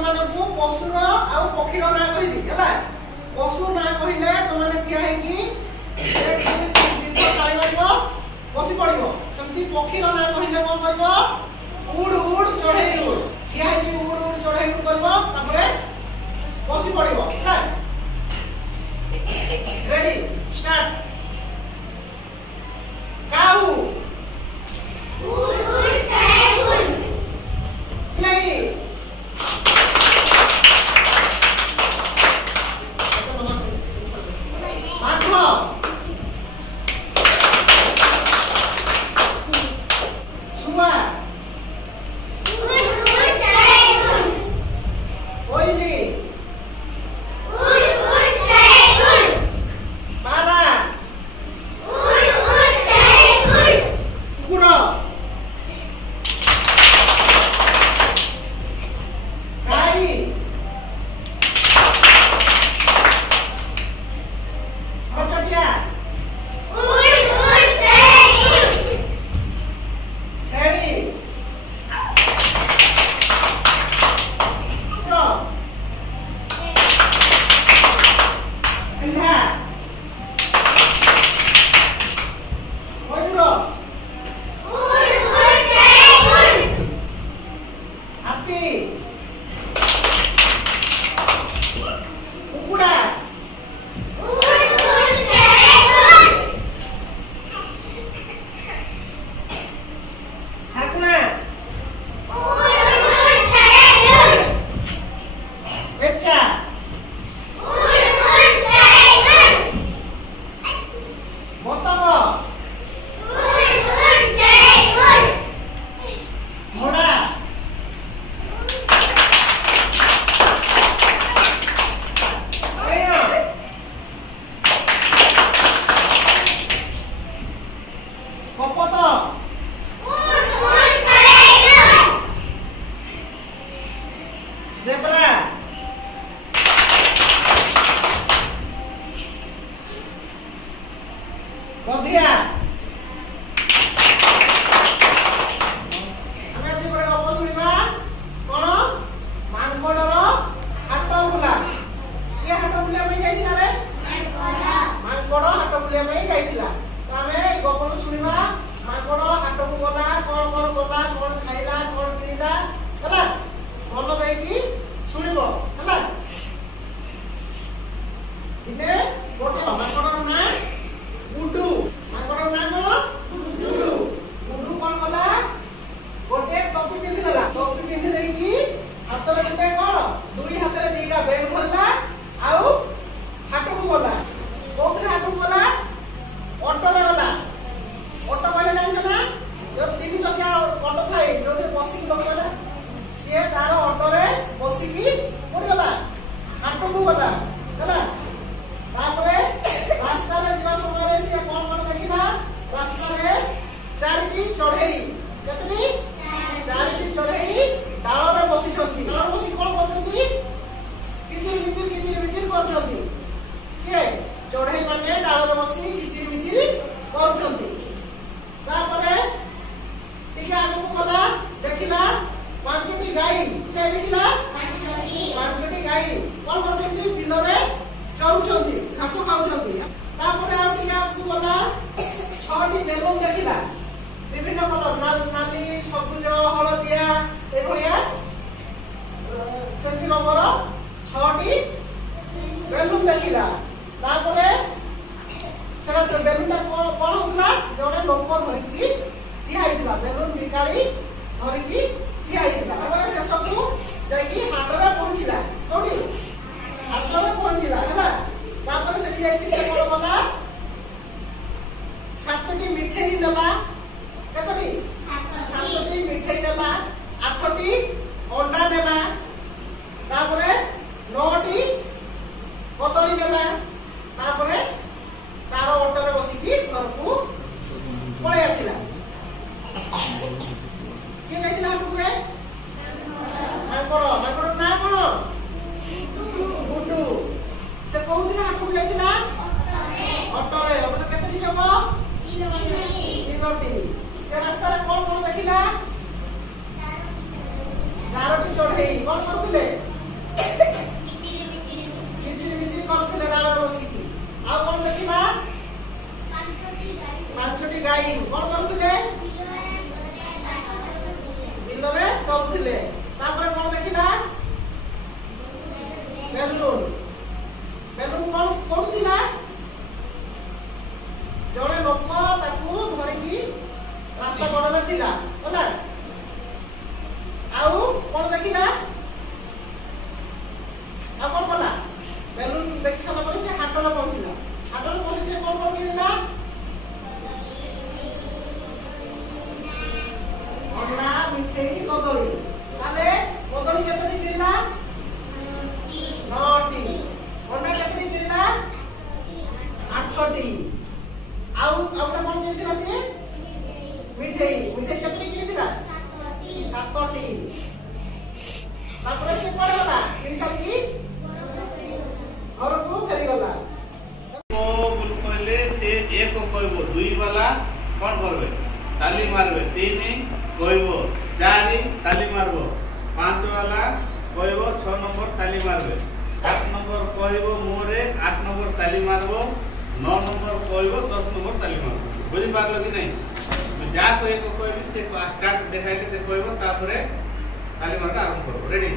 तुम मानू पशुर आउ पक्षीर ना कहबी है पशु ना कहले तुमने ठिया होगी बसी पड़ सेमती पक्षीर ना कहले कौन कर उड़ उड़ चढ़े उड़ ठिया उड़ उड़ चढ़े उड़ कर बसी पड़ रेडी स्टार्ट काऊ उड़ उड़ चढ़े उड़ नहीं आँखों सुबह उड़ उड़ चढ़े उड़ कोई नहीं उड़ उड़ चढ़े उड़ पारा उड़ उड़ चढ़े उड़ कुकुर गाई मचटिया उड़ उड़ चढ़े उड़ छेड़ी कुकुर अंधा मयूर उड़ उड़ चढ़े उड़ हाथी कुकुड़ा उड़ उड़ चढ़े उड़ शाकुना उड़ उड़ चढ़े उड़ बेचा उड़ उड़ चढ़े उड़ बोतम उड़ उड़ चढ़े उड़ घोड़ा हरिण कपत उड़ उड़ चढ़े उड़ जेब्रा गधिया आम आज गोटे गप शुणा कौन मांकड़र हाट बुला किए हाट बुलिया जाइला रे मांकड़ हाट बुलिया जाइला तो आम गप शुणा मांकड़ हाट को गला कौन कौन गला कौन खाइला कौन किणिला है मन देकी शुणव है दिने गोटे मांकड़र ना गुडू मांकड़र ना कौन गुडू गुडू कौन गला गोटे टोपी पिंधि देला टोपी पिंधि देकी हाथ में कौन दुई हाथ में दीटा बैग धरला आउ हाट को गला कोथरे हाट को गला ऑटो रे गला ऑटो कहले जानि ना जो तीन चकिया ऑटो थाए जो बसिक लोक गला सी तार ऑटो रे बसिकी कोडी गला हाट को गला हैला तापरे रास्ता रे जीवा समय रे सी कोन कोन देखिना रास्ता रे चारटी चढ़ई केतनी चारटी चढ़ई डाल रे बसी छथि डाल बसी कोन करछथि किचिर मिचिर करछथि के चढ़ई माने डाल रे बसी किचिर मिचिर करछथि तापरे टिके आगु गला देखिला पांचटी गाई के देखिला पांचटी गाई कोन करछथि दिन वाला कहबो 6 नंबर ताली मारबे 7 नंबर कहबो मोरे 8 नंबर ताली मारबो 9 नंबर कहबो 10 नंबर ताली मारबो बुझि पारलो कि नहीं जा को एक कहबी से स्टार्ट देखाइ के कहबो तापरे ताली मारका आरंभ करबो रेडी